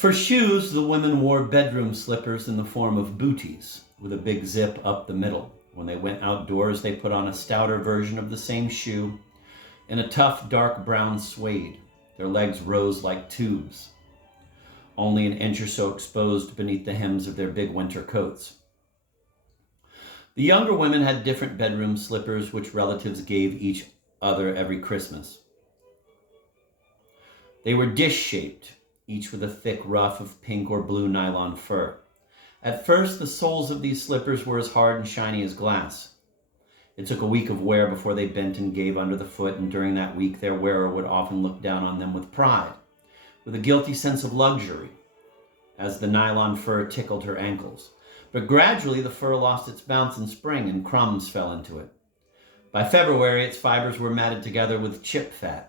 For shoes, the women wore bedroom slippers in the form of booties, with a big zip up the middle. When they went outdoors, they put on a stouter version of the same shoe in a tough, dark brown suede. Their legs rose like tubes, only an inch or so exposed beneath the hems of their big winter coats. The younger women had different bedroom slippers, which relatives gave each other every Christmas. They were dish-shaped, each with a thick ruff of pink or blue nylon fur. At first, the soles of these slippers were as hard and shiny as glass. It took a week of wear before they bent and gave under the foot, and during that week their wearer would often look down on them with pride, with a guilty sense of luxury, as the nylon fur tickled her ankles. But gradually the fur lost its bounce and spring, and crumbs fell into it. By February, its fibers were matted together with chip fat.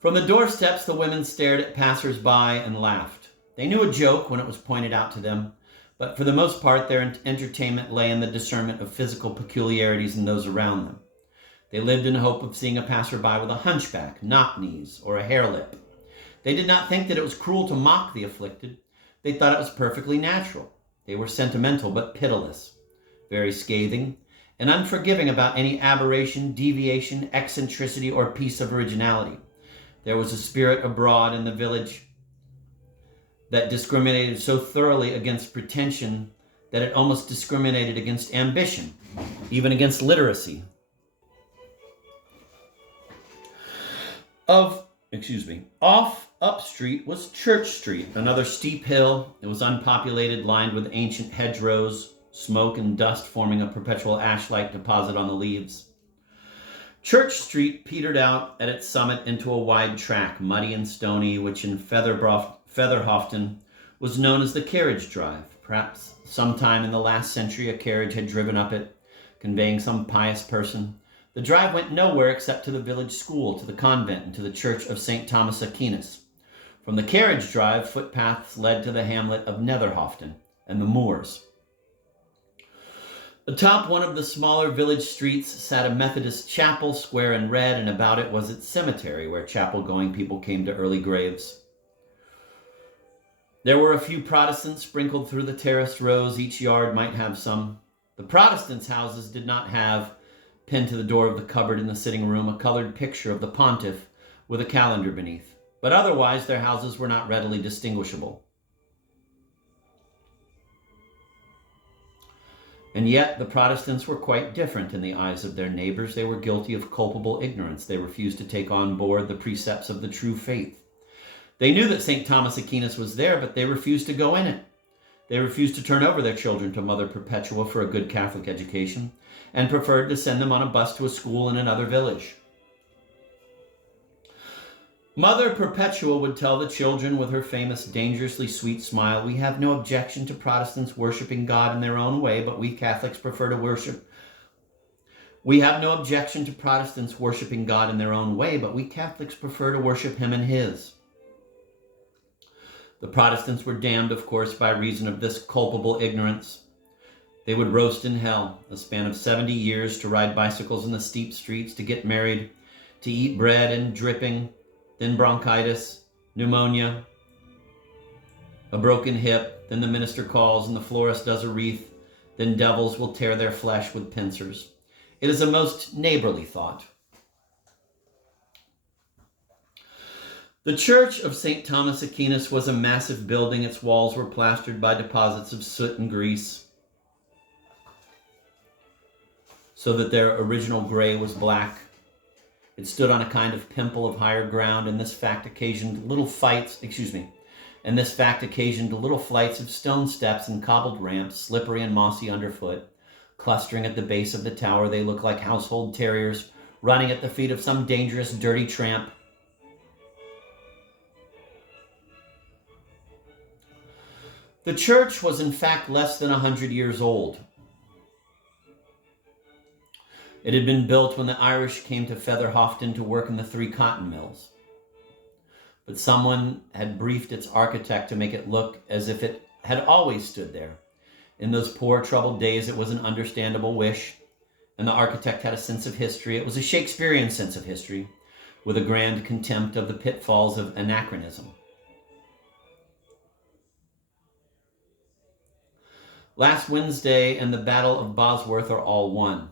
From the doorsteps, the women stared at passers-by and laughed. They knew a joke when it was pointed out to them, but for the most part, their entertainment lay in the discernment of physical peculiarities in those around them. They lived in hope of seeing a passerby with a hunchback, knock-knees, or a hare lip. They did not think that it was cruel to mock the afflicted. They thought it was perfectly natural. They were sentimental but pitiless, very scathing, and unforgiving about any aberration, deviation, eccentricity, or piece of originality. There was a spirit abroad in the village that discriminated so thoroughly against pretension that it almost discriminated against ambition, even against literacy. Off up street was Church Street, another steep hill. It was unpopulated, lined with ancient hedgerows, smoke and dust forming a perpetual ash-like deposit on the leaves. Church Street petered out at its summit into a wide track, muddy and stony, which in Featherhofton was known as the carriage drive. Perhaps sometime in the last century a carriage had driven up it, conveying some pious person. The drive went nowhere except to the village school, to the convent, and to the church of St. Thomas Aquinas. From the carriage drive, footpaths led to the hamlet of Netherhofton and the moors. Atop one of the smaller village streets sat a Methodist chapel, square and red, and about it was its cemetery, where chapel-going people came to early graves. There were a few Protestants sprinkled through the terraced rows. Each yard might have some. The Protestants' houses did not have, pinned to the door of the cupboard in the sitting room, a colored picture of the pontiff with a calendar beneath. But otherwise, their houses were not readily distinguishable. And yet the Protestants were quite different in the eyes of their neighbors. They were guilty of culpable ignorance. They refused to take on board the precepts of the true faith. They knew that St. Thomas Aquinas was there, but they refused to go in it. They refused to turn over their children to Mother Perpetua for a good Catholic education, and preferred to send them on a bus to a school in another village. Mother Perpetua would tell the children with her famous, dangerously sweet smile, "We have no objection to Protestants worshiping God in their own way, but we Catholics prefer to worship. We have no objection to Protestants worshiping God in their own way, but we Catholics prefer to worship Him in His." The Protestants were damned, of course, by reason of this culpable ignorance. They would roast in hell, a span of 70 years, to ride bicycles in the steep streets, to get married, to eat bread and dripping, then bronchitis, pneumonia, a broken hip, then the minister calls and the florist does a wreath, then devils will tear their flesh with pincers. It is a most neighborly thought. The Church of St. Thomas Aquinas was a massive building. Its walls were plastered by deposits of soot and grease, so that their original gray was black. It stood on a kind of pimple of higher ground, and this fact occasioned little flights of stone steps and cobbled ramps, slippery and mossy underfoot. Clustering at the base of the tower, they looked like household terriers running at the feet of some dangerous, dirty tramp. The church was in fact less than 100 years old. It had been built when the Irish came to Featherhofton to work in the 3 cotton mills. But someone had briefed its architect to make it look as if it had always stood there. In those poor, troubled days, it was an understandable wish, and the architect had a sense of history. It was a Shakespearean sense of history, with a grand contempt of the pitfalls of anachronism. Last Wednesday and the Battle of Bosworth are all one.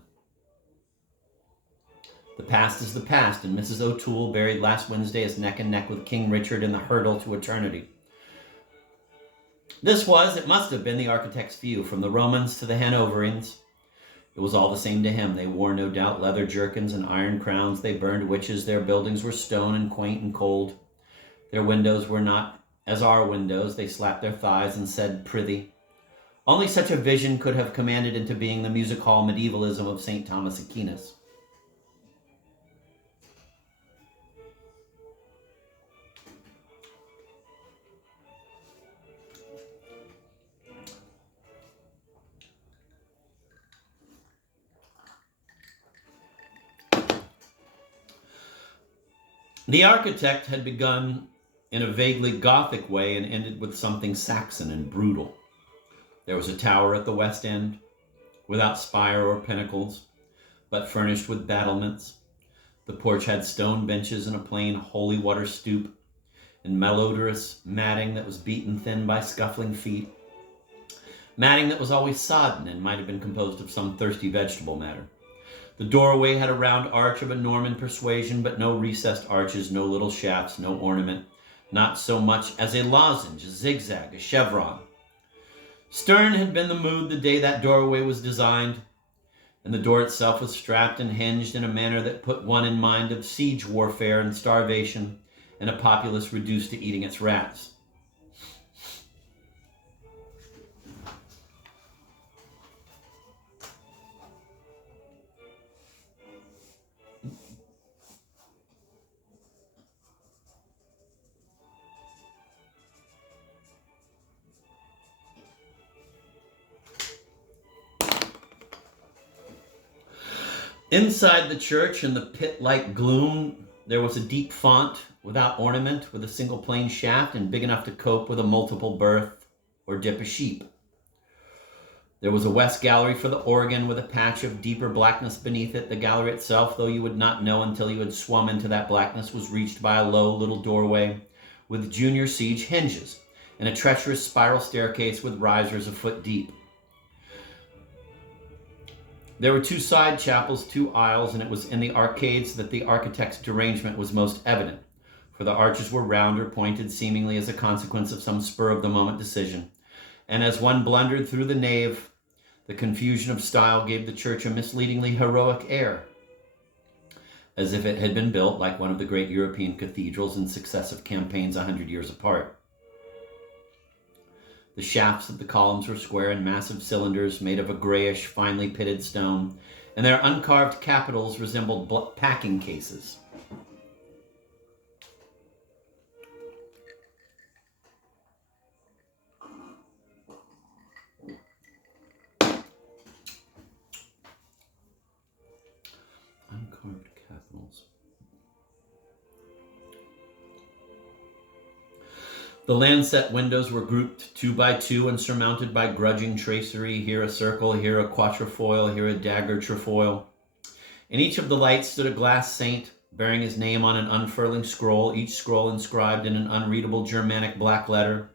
The past is the past, and Mrs. O'Toole buried last Wednesday is neck and neck with King Richard in the hurdle to eternity. This was, it must have been, the architect's view, from the Romans to the Hanoverians. It was all the same to him. They wore, no doubt, leather jerkins and iron crowns. They burned witches. Their buildings were stone and quaint and cold. Their windows were not as our windows. They slapped their thighs and said, "Prithee." Only such a vision could have commanded into being the music hall medievalism of St. Thomas Aquinas. The architect had begun in a vaguely Gothic way and ended with something Saxon and brutal. There was a tower at the west end, without spire or pinnacles, but furnished with battlements. The porch had stone benches and a plain holy water stoop, and malodorous matting that was beaten thin by scuffling feet. Matting that was always sodden and might have been composed of some thirsty vegetable matter. The doorway had a round arch of a Norman persuasion, but no recessed arches, no little shafts, no ornament, not so much as a lozenge, a zigzag, a chevron. Stern had been the mood the day that doorway was designed, and the door itself was strapped and hinged in a manner that put one in mind of siege warfare and starvation, and a populace reduced to eating its rats. Inside the church, in the pit-like gloom, there was a deep font without ornament, with a single plain shaft and big enough to cope with a multiple berth or dip a sheep. There was a west gallery for the organ with a patch of deeper blackness beneath it. The gallery itself, though you would not know until you had swum into that blackness, was reached by a low little doorway with junior siege hinges and a treacherous spiral staircase with risers a foot deep. There were two side chapels, two aisles, and it was in the arcades that the architect's derangement was most evident, for the arches were round or pointed, seemingly as a consequence of some spur-of-the-moment decision. And as one blundered through the nave, the confusion of style gave the church a misleadingly heroic air, as if it had been built like one of the great European cathedrals in successive campaigns 100 years apart. The shafts of the columns were square and massive cylinders made of a grayish, finely pitted stone, and their uncarved capitals resembled packing cases. Uncarved capitals. The lancet windows were grouped 2 by 2 and surmounted by grudging tracery, here a circle, here a quatrefoil, here a dagger trefoil. In each of the lights stood a glass saint, bearing his name on an unfurling scroll, each scroll inscribed in an unreadable Germanic black letter.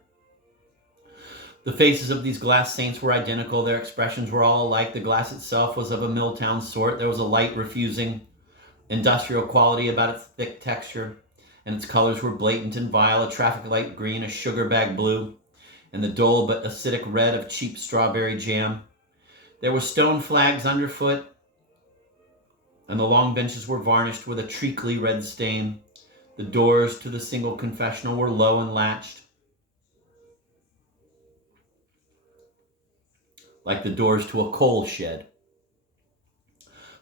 The faces of these glass saints were identical. Their expressions were all alike. The glass itself was of a Milltown sort. There was a light refusing industrial quality about its thick texture, and its colors were blatant and vile, a traffic light green, a sugar bag blue, and the dull but acidic red of cheap strawberry jam. There were stone flags underfoot, and the long benches were varnished with a treacly red stain. The doors to the single confessional were low and latched, like the doors to a coal shed.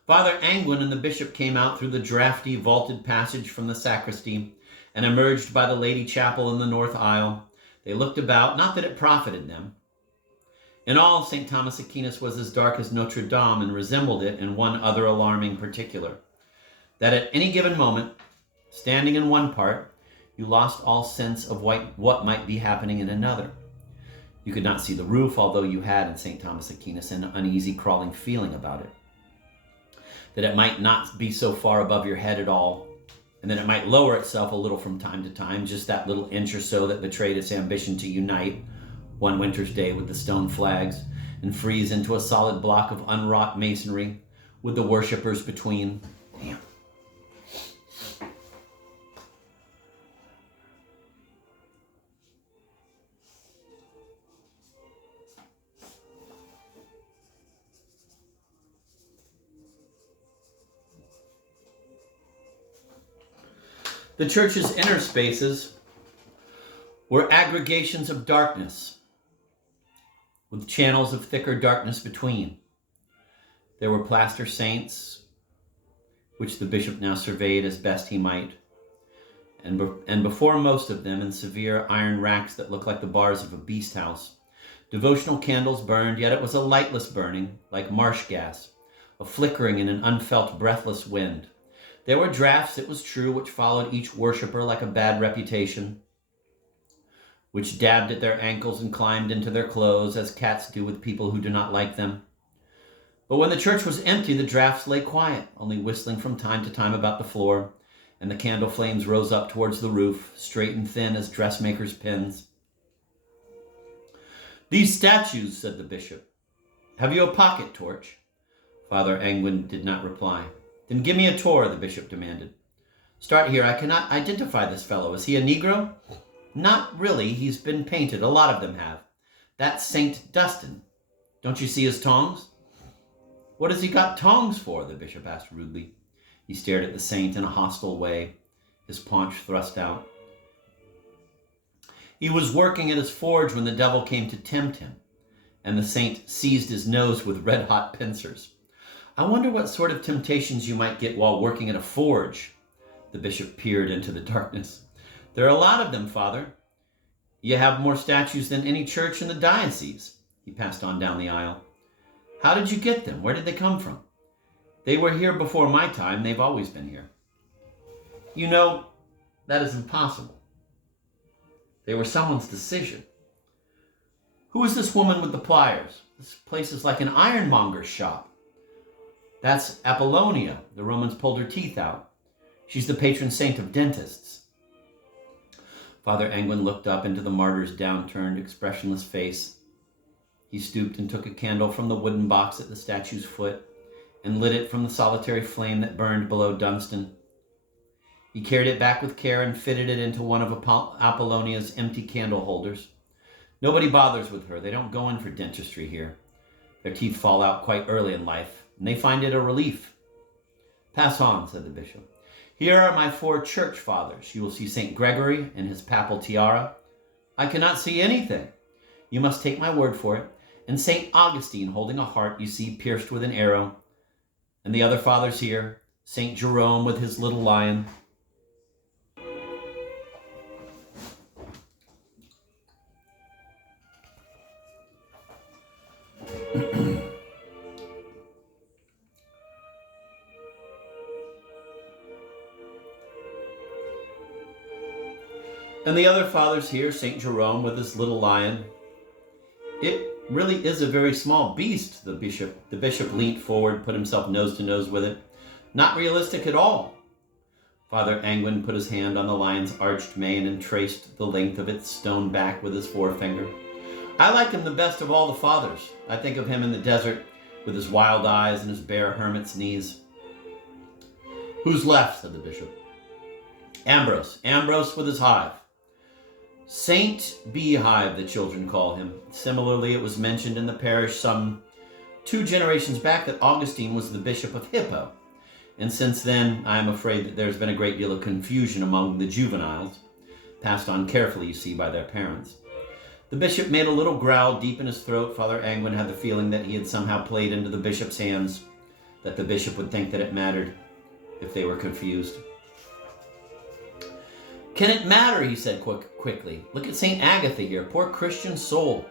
Father Angwin and the bishop came out through the draughty, vaulted passage from the sacristy and emerged by the Lady Chapel in the north aisle. They looked about, not that it profited them. In all, St. Thomas Aquinas was as dark as Notre Dame and resembled it in one other alarming particular, that at any given moment, standing in one part, you lost all sense of what might be happening in another. You could not see the roof, although you had in St. Thomas Aquinas an uneasy crawling feeling about it, that it might not be so far above your head at all, and that it might lower itself a little from time to time, just that little inch or so that betrayed its ambition to unite one winter's day with the stone flags, and freeze into a solid block of unwrought masonry with the worshippers between. Damn. The church's inner spaces were aggregations of darkness, with channels of thicker darkness between. There were plaster saints, which the bishop now surveyed as best he might, and before most of them, in severe iron racks that looked like the bars of a beast house, devotional candles burned, yet it was a lightless burning, like marsh gas, a flickering in an unfelt, breathless wind. There were drafts, it was true, which followed each worshipper like a bad reputation, which dabbed at their ankles and climbed into their clothes, as cats do with people who do not like them. But when the church was empty, the drafts lay quiet, only whistling from time to time about the floor, and the candle flames rose up towards the roof, straight and thin as dressmakers' pins. "These statues," said the bishop. "Have you a pocket torch?" Father Angwin did not reply. "Then give me a tour," the bishop demanded. "Start here. I cannot identify this fellow. Is he a Negro?" "Not really. He's been painted. A lot of them have. That's Saint Dustin. Don't you see his tongs?" "What has he got tongs for?" the bishop asked rudely. He stared at the saint in a hostile way, his paunch thrust out. He was working at his forge when the devil came to tempt him, and the saint seized his nose with red-hot pincers. "I wonder what sort of temptations you might get while working at a forge." The bishop peered into the darkness. "There are a lot of them, Father. You have more statues than any church in the diocese." He passed on down the aisle. "How did you get them? Where did they come from?" "They were here before my time. They've always been here." "You know, that is impossible. They were someone's decision." "Who is this woman with the pliers? This place is like an ironmonger's shop." "That's Apollonia. The Romans pulled her teeth out. She's the patron saint of dentists." Father Angwin looked up into the martyr's downturned, expressionless face. He stooped and took a candle from the wooden box at the statue's foot and lit it from the solitary flame that burned below Dunstan. He carried it back with care and fitted it into one of Apollonia's empty candle holders. "Nobody bothers with her. They don't go in for dentistry here. Their teeth fall out quite early in life, and they find it a relief." "Pass on," said the bishop. "Here are my 4 church fathers. You will see St. Gregory in his papal tiara." "I cannot see anything." "You must take my word for it. And St. Augustine holding a heart you see pierced with an arrow. And the other fathers here, St. Jerome with his little lion." "And the other fathers here, St. Jerome with his little lion." "It really is a very small beast," the bishop leant forward, put himself nose to nose with it. "Not realistic at all." Father Angwin put his hand on the lion's arched mane and traced the length of its stone back with his forefinger. "I like him the best of all the fathers. I think of him in the desert with his wild eyes and his bare hermit's knees." "Who's left?" said the bishop. Ambrose with his hive." Saint Beehive, the children call him. Similarly, it was mentioned in the parish some 2 generations back that Augustine was the bishop of Hippo. And since then, I am afraid that there's been a great deal of confusion among the juveniles, passed on carefully, you see, by their parents. The bishop made a little growl deep in his throat. Father Angwin had the feeling that he had somehow played into the bishop's hands, that the bishop would think that it mattered if they were confused. "Can it matter?" he said quickly. "Look at St. Agatha here, poor Christian soul,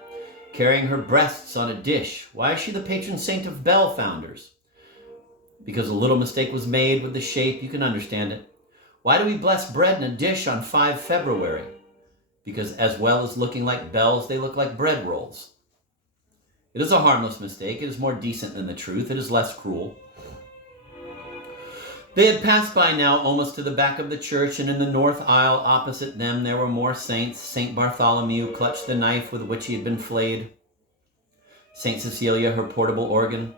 carrying her breasts on a dish. Why is she the patron saint of bell founders?" "Because a little mistake was made with the shape. You can understand it." "Why do we bless bread in a dish on 5 February? "Because as well as looking like bells, they look like bread rolls." "It is a harmless mistake. It is more decent than the truth. It is less cruel." They had passed by now almost to the back of the church, and in the north aisle opposite them there were more saints. St. Bartholomew clutched the knife with which he had been flayed. St. Cecilia, her portable organ,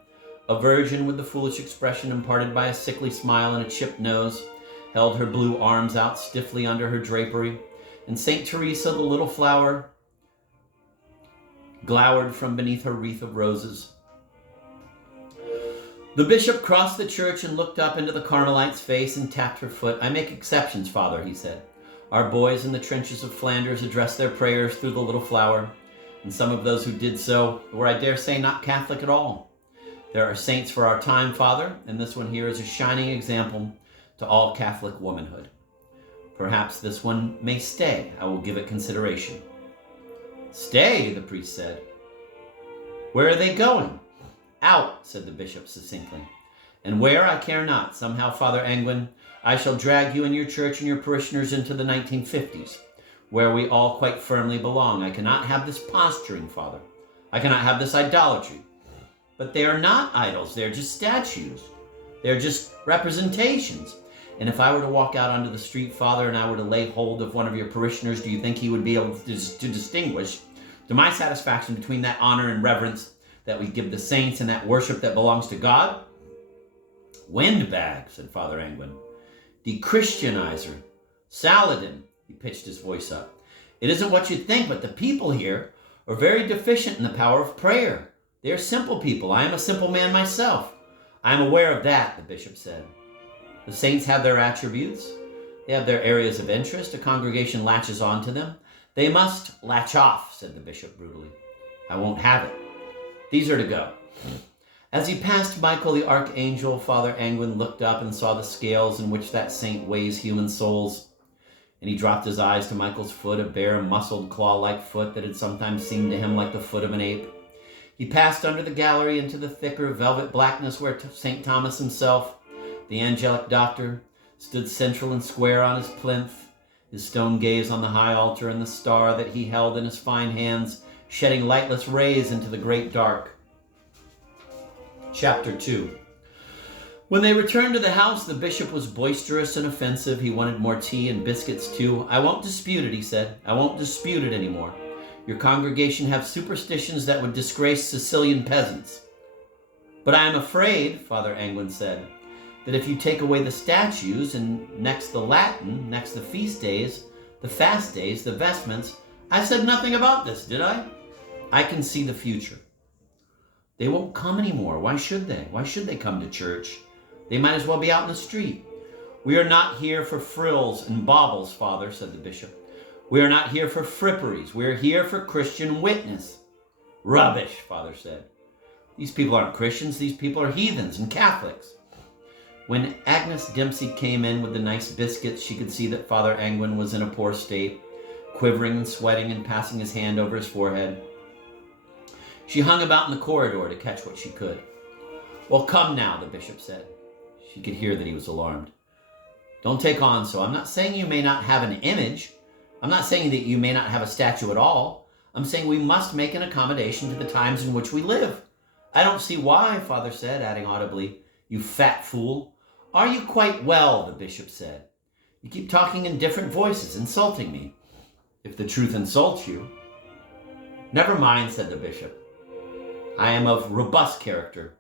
a virgin with the foolish expression imparted by a sickly smile and a chipped nose, held her blue arms out stiffly under her drapery, and St. Teresa, the little flower, glowered from beneath her wreath of roses. The bishop crossed the church and looked up into the Carmelite's face and tapped her foot. "I make exceptions, Father," he said. "Our boys in the trenches of Flanders addressed their prayers through the little flower, and some of those who did so were, I dare say, not Catholic at all. There are saints for our time, Father, and this one here is a shining example to all Catholic womanhood. Perhaps this one may stay. I will give it consideration." "Stay," the priest said. "Where are they going?" "Out," said the bishop succinctly. "And where, I care not. Somehow, Father Angwin, I shall drag you and your church and your parishioners into the 1950s, where we all quite firmly belong. I cannot have this posturing, Father. I cannot have this idolatry." "But they are not idols. They're just statues. They're just representations. And if I were to walk out onto the street, Father, and I were to lay hold of one of your parishioners, do you think he would be able to distinguish, to my satisfaction, between that honor and reverence that we give the saints and that worship that belongs to God?" "Windbag," said Father Angwin. "De-Christianizer. Saladin." He pitched his voice up. "It isn't what you think, but the people here are very deficient in the power of prayer. They are simple people. I am a simple man myself." "I am aware of that," the bishop said. "The saints have their attributes. They have their areas of interest. A congregation latches on to them. They must latch off," said the bishop brutally. "I won't have it. These are to go." As he passed Michael the Archangel, Father Angwin looked up and saw the scales in which that saint weighs human souls. And he dropped his eyes to Michael's foot, a bare, muscled, claw-like foot that had sometimes seemed to him like the foot of an ape. He passed under the gallery into the thicker velvet blackness where St. Thomas himself, the angelic doctor, stood central and square on his plinth, his stone gaze on the high altar and the star that he held in his fine hands, shedding lightless rays into the great dark. Chapter 2. When they returned to the house, the bishop was boisterous and offensive. He wanted more tea and biscuits too. "I won't dispute it," he said. "I won't dispute it anymore. Your congregation have superstitions that would disgrace Sicilian peasants." "But I am afraid," Father Angwin said, "that if you take away the statues and next the Latin, next the feast days, the fast days, the vestments—" "I said nothing about this, did I?" "I can see the future. They won't come anymore. Why should they? Why should they come to church? They might as well be out in the street." "We are not here for frills and baubles, Father," said the bishop. "We are not here for fripperies. We are here for Christian witness." "Rubbish," Father said. "These people aren't Christians. These people are heathens and Catholics." When Agnes Dempsey came in with the nice biscuits, she could see that Father Angwin was in a poor state, quivering and sweating and passing his hand over his forehead. She hung about in the corridor to catch what she could. "Well, come now," the bishop said. She could hear that he was alarmed. "Don't take on so. I'm not saying you may not have an image. I'm not saying that you may not have a statue at all. I'm saying we must make an accommodation to the times in which we live." "I don't see why," Father said, adding audibly, "You fat fool." "Are you quite well?" the bishop said. "You keep talking in different voices, insulting me." "If the truth insults you." "Never mind," said the bishop. "I am of robust character.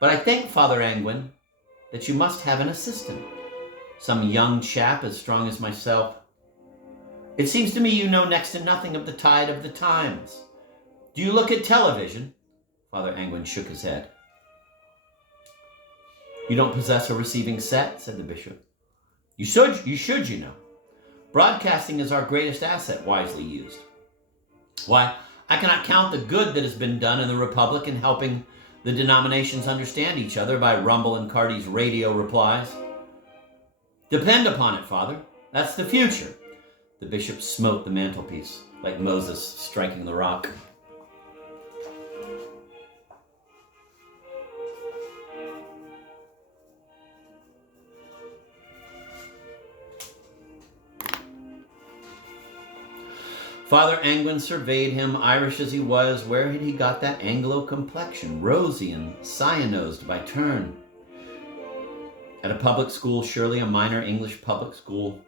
But I think, Father Angwin, that you must have an assistant. Some young chap as strong as myself. It seems to me you know next to nothing of the tide of the times. Do you look at television?" Father Angwin shook his head. "You don't possess a receiving set?" said the bishop. You should, you know. Broadcasting is our greatest asset, wisely used. Why, I cannot count the good that has been done in the Republic in helping the denominations understand each other by Rumble and Carty's radio replies. Depend upon it, Father. That's the future. The bishop smote the mantelpiece, like Moses striking the rock. Father Angwin surveyed him, Irish as he was. Where had he got that Anglo complexion, rosy and cyanosed by turn? At a public school, surely a minor English public school.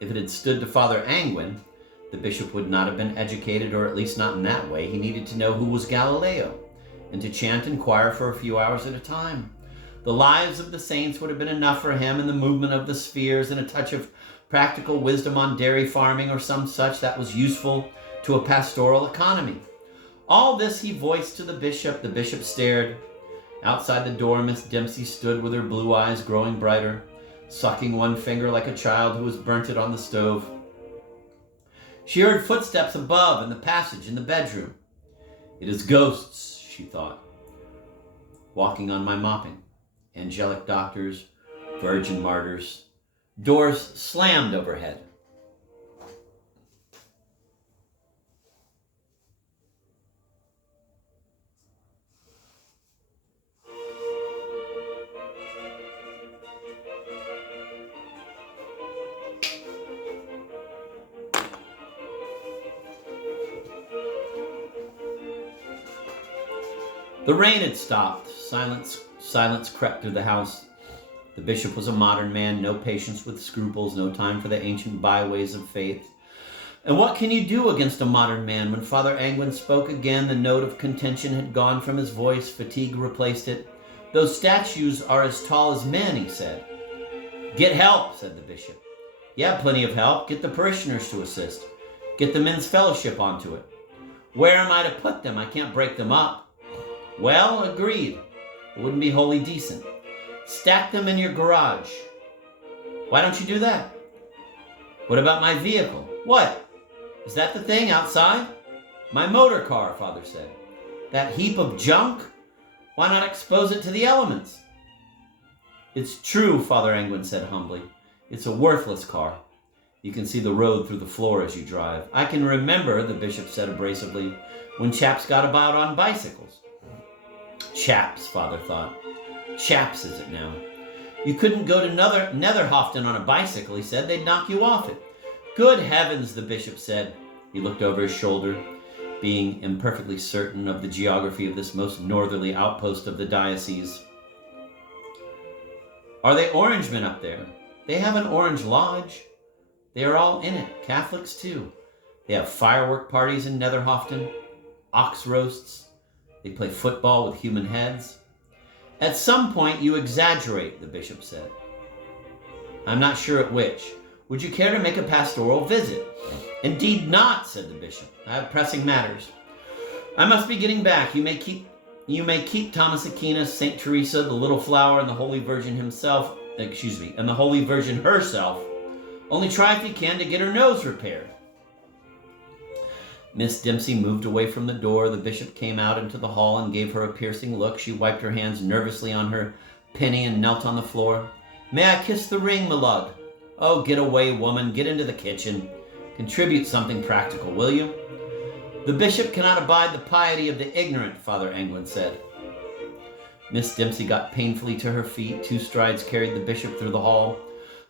If it had stood to Father Angwin, The bishop would not have been educated, or at least not in that way. He needed to know who was Galileo, and to chant and choir for a few hours at a time. The lives of the saints would have been enough for him, and the movement of the spheres, and a touch of practical wisdom on dairy farming or some such that was useful to a pastoral economy. All this he voiced to the bishop. The bishop stared. Outside the door, Miss Dempsey stood with her blue eyes growing brighter, sucking one finger like a child who has burnt it on the stove. She heard footsteps above in the passage in the bedroom. It is ghosts, she thought, walking on my mopping. Angelic doctors, virgin martyrs. Doors slammed overhead. The rain had stopped. Silence crept through the house. The bishop was a modern man, no patience with scruples, no time for the ancient byways of faith. And what can you do against a modern man? When Father Angwin spoke again, the note of contention had gone from his voice. Fatigue replaced it. Those statues are as tall as men, he said. Get help, said the bishop. You have plenty of help. Get the parishioners to assist. Get the men's fellowship onto it. Where am I to put them? I can't break them up. Well, agreed. It wouldn't be wholly decent. Stack them in your garage. Why don't you do that? What about my vehicle? What? Is that the thing outside? My motor car, Father said. That heap of junk? Why not expose it to the elements? It's true, Father Angwin said humbly. It's a worthless car. You can see the road through the floor as you drive. I can remember, the bishop said abrasively, when chaps got about on bicycles. Chaps, Father thought. Chaps, is it now? You couldn't go to Netherhofton on a bicycle, he said. They'd knock you off it. Good heavens, the bishop said. He looked over his shoulder, being imperfectly certain of the geography of this most northerly outpost of the diocese. Are they Orangemen up there? They have an Orange Lodge. They are all in it, Catholics too. They have firework parties in Netherhofton, ox roasts. They play football with human heads. At some point you exaggerate, the bishop said. I'm not sure at which. Would you care to make a pastoral visit? Indeed not, said the bishop. I have pressing matters. I must be getting back. You may keep Thomas Aquinas, St. Teresa, the Little Flower, and the Holy Virgin and the Holy Virgin herself. Only try if you can to get her nose repaired. Miss Dempsey moved away from the door. The bishop came out into the hall and gave her a piercing look. She wiped her hands nervously on her penny and knelt on the floor. May I kiss the ring, my lord? Oh, get away, woman. Get into the kitchen. Contribute something practical, will you? The bishop cannot abide the piety of the ignorant, Father Angwin said. Miss Dempsey got painfully to her feet. 2 strides carried the bishop through the hall.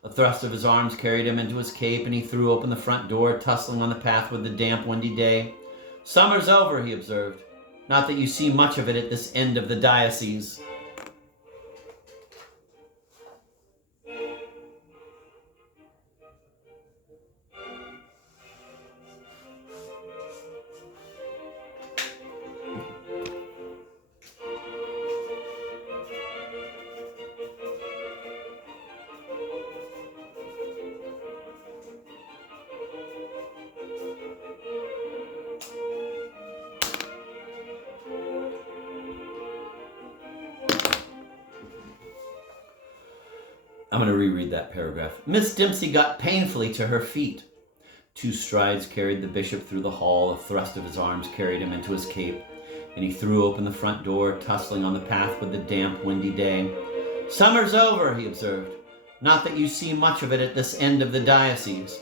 A thrust of his arms carried him into his cape, and he threw open the front door, tussling on the path with the damp, windy day. Summer's over, he observed. Not that you see much of it at this end of the diocese. I'm going to reread that paragraph. Miss Dempsey got painfully to her feet. 2 strides carried the bishop through the hall. A thrust of his arms carried him into his cape, and he threw open the front door, tussling on the path with the damp, windy day. Summer's over, he observed. Not that you see much of it at this end of the diocese.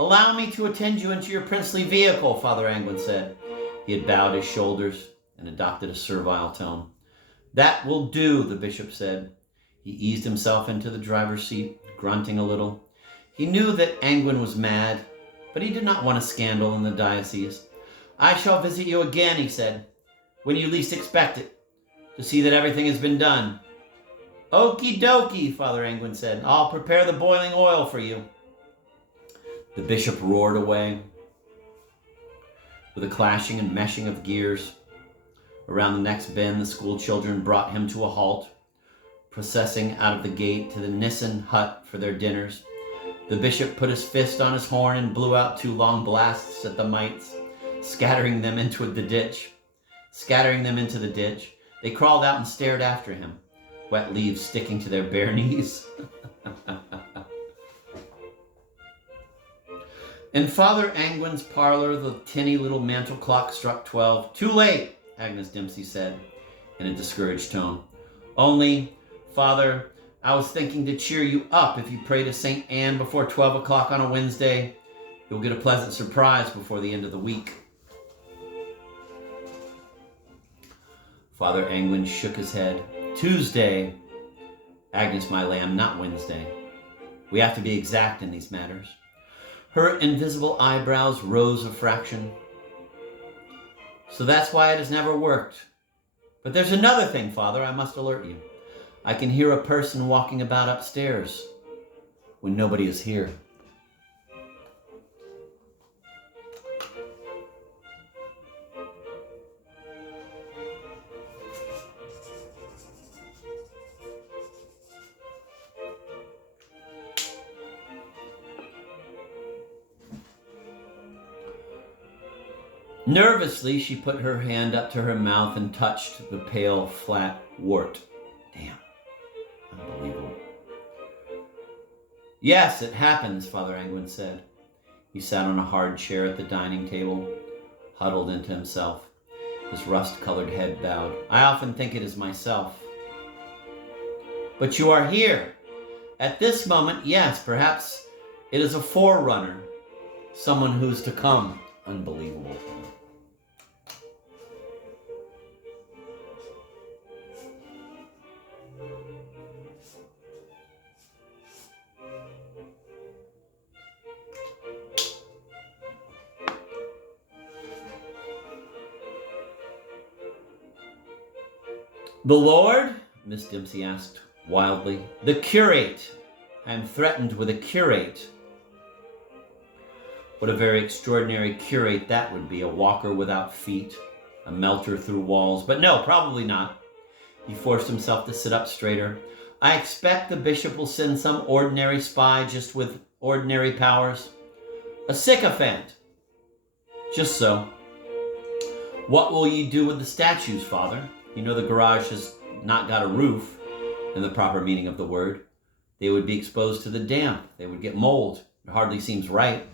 Allow me to attend you into your princely vehicle, Father Angwin said. He had bowed his shoulders and adopted a servile tone. That will do, the bishop said. He eased himself into the driver's seat, grunting a little. He knew that Angwin was mad, but he did not want a scandal in the diocese. I shall visit you again, he said, when you least expect it, to see that everything has been done. Okie dokie, Father Angwin said. I'll prepare the boiling oil for you. The bishop roared away. with a clashing and meshing of gears. Around the next bend, the school children brought him to a halt, processing out of the gate to the Nissen hut for their dinners. The bishop put his fist on his horn and blew out 2 long blasts at the mites, scattering them into the ditch. They crawled out and stared after him, wet leaves sticking to their bare knees. In Father Angwin's parlor, the tinny little mantel clock struck 12. "Too late," Agnes Dempsey said in a discouraged tone. "Only, Father, I was thinking to cheer you up. If you pray to St. Anne before 12 o'clock on a Wednesday, you'll get a pleasant surprise before the end of the week." Father Angwin shook his head. "Tuesday, Agnes, my lamb, not Wednesday. We have to be exact in these matters." Her invisible eyebrows rose a fraction. "So that's why it has never worked. But there's another thing, Father, I must alert you. I can hear a person walking about upstairs when nobody is here." Nervously, she put her hand up to her mouth and touched the pale, flat wart. Damn. Unbelievable. "Yes, it happens," Father Angwin said. He sat on a hard chair at the dining table, huddled into himself, his rust-colored head bowed. "I often think it is myself." "But you are here. At this moment, yes, perhaps it is a forerunner, someone who's to come." Unbelievable. "The Lord?" Miss Dempsey asked wildly. "The curate. I am threatened with a curate." What a very extraordinary curate that would be. A walker without feet, a melter through walls. But no, probably not. He forced himself to sit up straighter. "I expect the bishop will send some ordinary spy just with ordinary powers. A sycophant." "Just so." "What will you do with the statues, Father? You know the garage has not got a roof, in the proper meaning of the word. They would be exposed to the damp. They would get mold. It hardly seems right."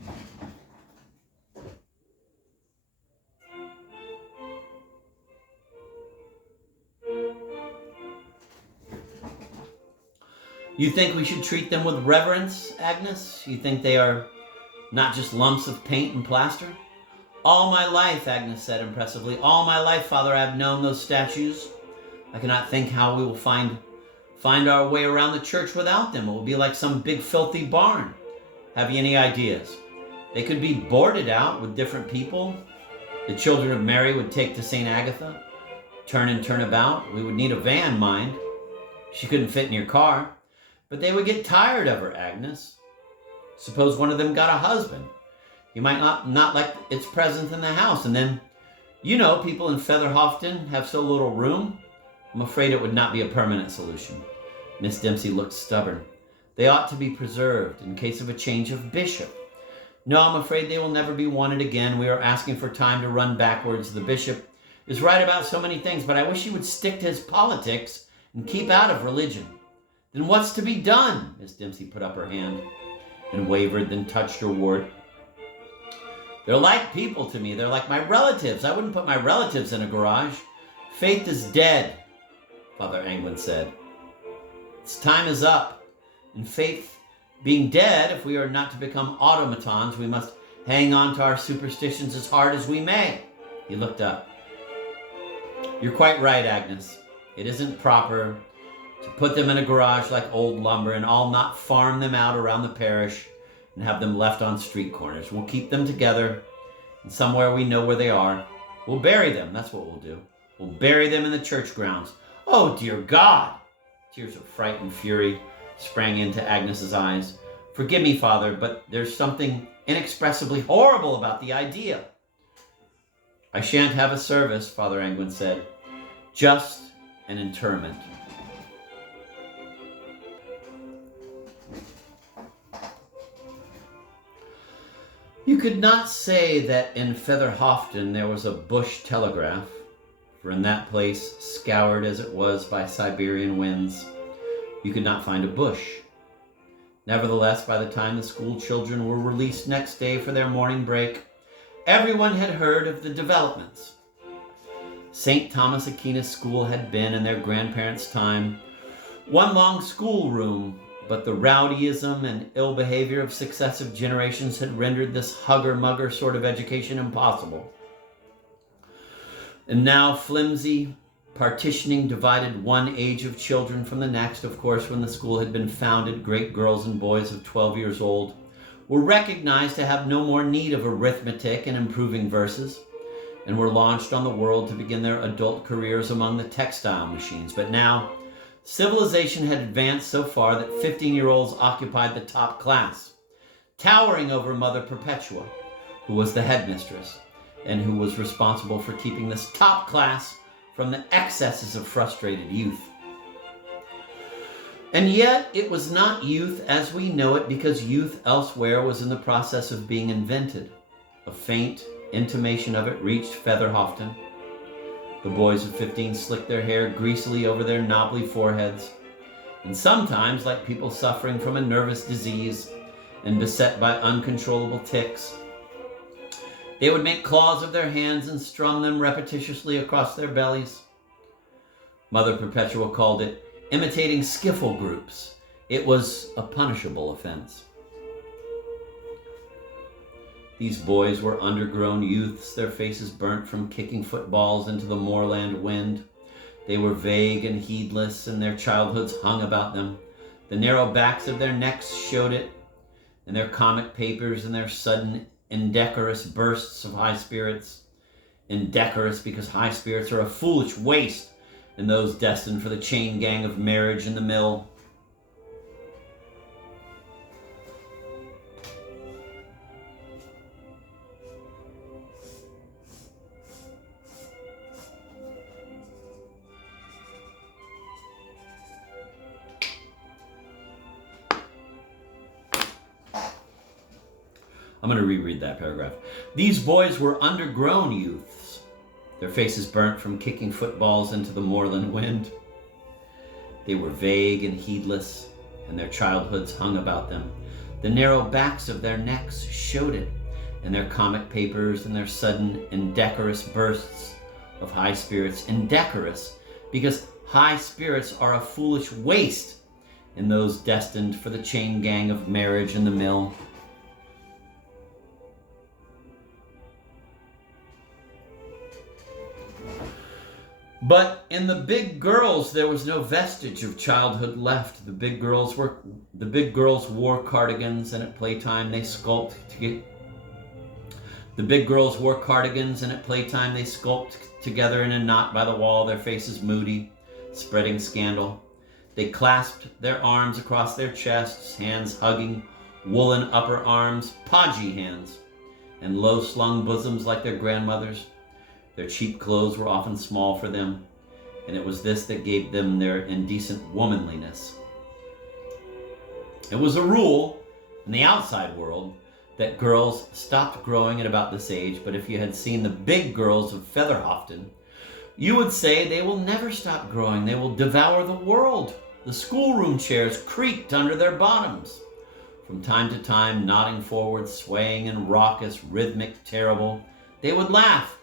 "You think we should treat them with reverence, Agnes? You think they are not just lumps of paint and plaster?" "All my life," Agnes said impressively, "all my life, Father, I have known those statues. I cannot think how we will find our way around the church without them. It will be like some big filthy barn. Have you any ideas? They could be boarded out with different people. The children of Mary would take to St. Agatha, turn and turn about. We would need a van, mind. She couldn't fit in your car. But they would get tired of her, Agnes. Suppose one of them got a husband. You might not like its presence in the house, and then, you know, people in Featherhofton have so little room. I'm afraid it would not be a permanent solution." Miss Dempsey looked stubborn. "They ought to be preserved in case of a change of bishop." "No, I'm afraid they will never be wanted again. We are asking for time to run backwards. The bishop is right about so many things, but I wish he would stick to his politics and keep out of religion." "Then what's to be done?" Miss Dempsey put up her hand and wavered, then touched her wart. "They're like people to me. They're like my relatives. I wouldn't put my relatives in a garage." "Faith is dead," Father Angwin said. "Its time is up. And faith being dead, if we are not to become automatons, we must hang on to our superstitions as hard as we may." He looked up. "You're quite right, Agnes. It isn't proper to put them in a garage like old lumber, and I'll not farm them out around the parish and have them left on street corners. We'll keep them together, and somewhere we know where they are. We'll bury them. That's what we'll do. We'll bury them in the church grounds." "Oh, dear God!" Tears of fright and fury sprang into Agnes's eyes. "Forgive me, Father, but there's something inexpressibly horrible about the idea." "I shan't have a service," Father Angwin said. "Just an interment." You could not say that in Featherhofton there was a bush telegraph, for in that place, scoured as it was by Siberian winds, you could not find a bush. Nevertheless, by the time the school children were released next day for their morning break, everyone had heard of the developments. St. Thomas Aquinas School had been, in their grandparents' time, one long schoolroom, but the rowdyism and ill behavior of successive generations had rendered this hugger-mugger sort of education impossible. And now flimsy partitioning divided one age of children from the next. Of course, when the school had been founded, great girls and boys of 12 years old were recognized to have no more need of arithmetic and improving verses, and were launched on the world to begin their adult careers among the textile machines. But now, civilization had advanced so far that 15-year-olds occupied the top class, towering over Mother Perpetua, who was the headmistress, and who was responsible for keeping this top class from the excesses of frustrated youth. And yet, it was not youth as we know it, because youth elsewhere was in the process of being invented. A faint intimation of it reached Featherhofton. The boys of 15 slicked their hair greasily over their knobbly foreheads, and sometimes, like people suffering from a nervous disease and beset by uncontrollable tics, they would make claws of their hands and strum them repetitiously across their bellies. Mother Perpetua called it imitating skiffle groups. It was a punishable offense. These boys were undergrown youths, their faces burnt from kicking footballs into the moorland wind. They were vague and heedless, and their childhoods hung about them. The narrow backs of their necks showed it, and their comic papers and their sudden indecorous bursts of high spirits. Indecorous because high spirits are a foolish waste in those destined for the chain gang of marriage and the mill. I'm going to reread that paragraph. These boys were undergrown youths, their faces burnt from kicking footballs into the moorland wind. They were vague and heedless, and their childhoods hung about them. The narrow backs of their necks showed it, and their comic papers and their sudden indecorous bursts of high spirits. Indecorous because high spirits are a foolish waste in those destined for the chain gang of marriage and the mill. But in the big girls, there was no vestige of childhood left. The big girls wore cardigans, and at playtime they skulked together in a knot by the wall, their faces moody, spreading scandal. They clasped their arms across their chests, hands hugging woolen upper arms, podgy hands, and low-slung bosoms like their grandmothers. Their cheap clothes were often small for them, and it was this that gave them their indecent womanliness. It was a rule in the outside world that girls stopped growing at about this age, but if you had seen the big girls of Featherhofton, you would say they will never stop growing. They will devour the world. The schoolroom chairs creaked under their bottoms. From time to time, nodding forward, swaying in raucous, rhythmic, terrible, they would laugh.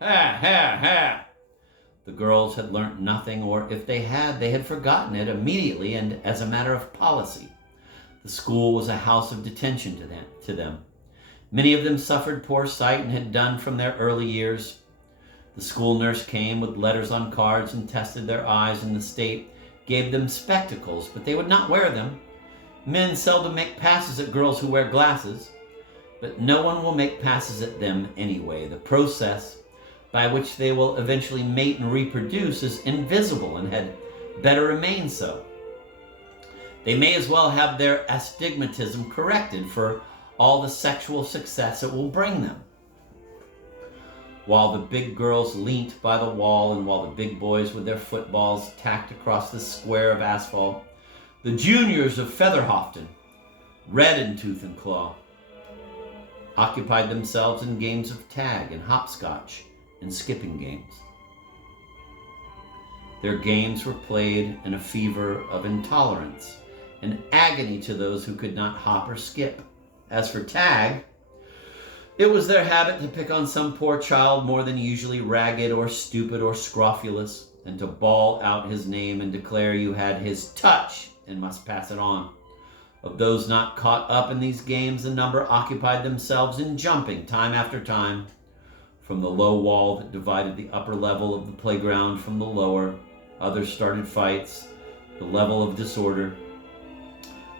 Ha, ha, ha. The girls had learnt nothing, or if they had forgotten it immediately and as a matter of policy. The school was a house of detention to them. Many of them suffered poor sight and had done from their early years. The school nurse came with letters on cards and tested their eyes, and the state gave them spectacles, but they would not wear them. Men seldom make passes at girls who wear glasses, but no one will make passes at them anyway. The process by which they will eventually mate and reproduce is invisible and had better remain so. They may as well have their astigmatism corrected for all the sexual success it will bring them. while the big girls leant by the wall and while the big boys with their footballs tacked across the square of asphalt, the juniors of Featherhofton, red in tooth and claw, occupied themselves in games of tag and hopscotch and skipping games. Their games were played in a fever of intolerance and agony to those who could not hop or skip. As for tag, it was their habit to pick on some poor child more than usually ragged or stupid or scrofulous, and to bawl out his name and declare you had his touch and must pass it on. Of those not caught up in these games, a number occupied themselves in jumping time after time from the low wall that divided the upper level of the playground from the lower. Others started fights. The level of disorder,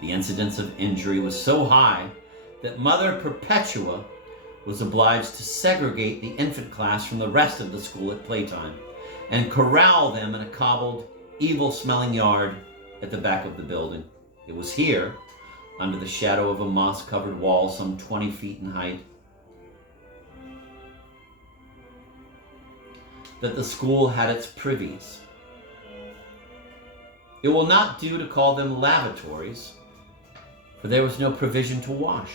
the incidence of injury was so high that Mother Perpetua was obliged to segregate the infant class from the rest of the school at playtime and corral them in a cobbled, evil-smelling yard at the back of the building. It was here, under the shadow of a moss-covered wall some 20 feet in height, that the school had its privies. It will not do to call them lavatories, for there was no provision to wash.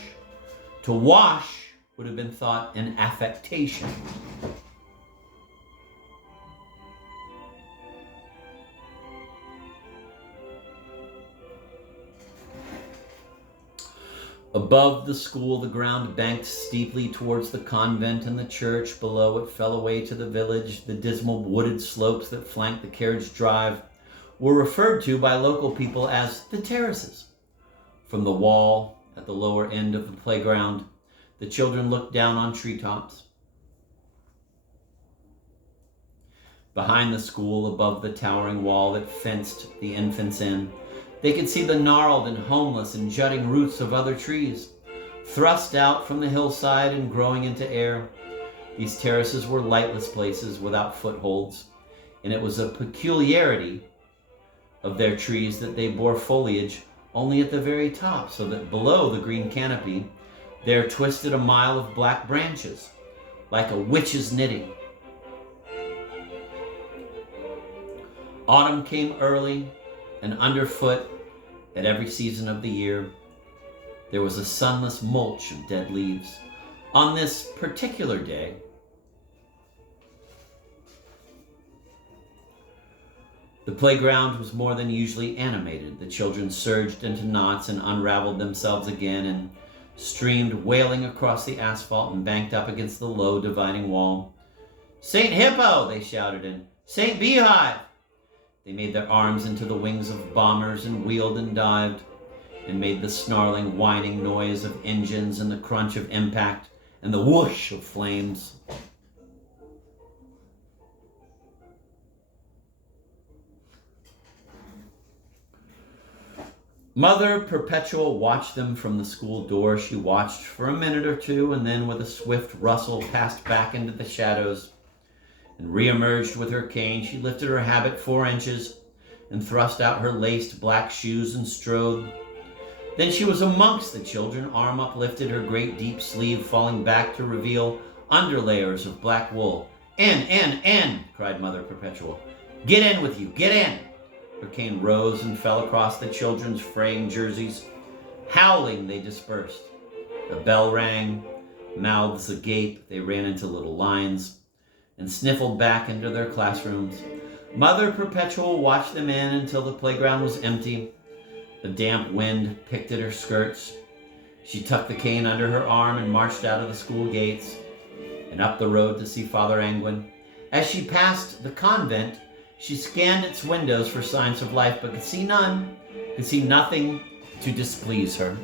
To wash would have been thought an affectation. Above the school, the ground banked steeply towards the convent and the church. Below it fell away to the village. The dismal wooded slopes that flanked the carriage drive were referred to by local people as the terraces. From the wall at the lower end of the playground, the children looked down on treetops. Behind the school, above the towering wall that fenced the infants in, they could see the gnarled and homeless and jutting roots of other trees, thrust out from the hillside and growing into air. These terraces were lightless places without footholds, and it was a peculiarity of their trees that they bore foliage only at the very top, so that below the green canopy there twisted a mile of black branches, like a witch's knitting. Autumn came early, and underfoot, at every season of the year, there was a sunless mulch of dead leaves. On this particular day, the playground was more than usually animated. The children surged into knots and unraveled themselves again and streamed wailing across the asphalt and banked up against the low dividing wall. "St. Hippo!" they shouted, and "St. Beehive!" They made their arms into the wings of bombers and wheeled and dived and made the snarling, whining noise of engines and the crunch of impact and the whoosh of flames. Mother Perpetual watched them from the school door. She watched for a minute or two, and then with a swift rustle passed back into the shadows and re-emerged with her cane. She lifted her habit 4 inches and thrust out her laced black shoes and strode. Then she was amongst the children, arm uplifted, her great deep sleeve falling back to reveal underlayers of black wool. In, cried Mother Perpetual. "Get in with you, get in!" Her cane rose and fell across the children's fraying jerseys. Howling, they dispersed. The bell rang, mouths agape, they ran into little lines and sniffled back into their classrooms. Mother Perpetual watched them in until the playground was empty. A damp wind picked at her skirts. She tucked the cane under her arm and marched out of the school gates and up the road to see Father Angwin. As she passed the convent, she scanned its windows for signs of life, but could see none, could see nothing to displease her.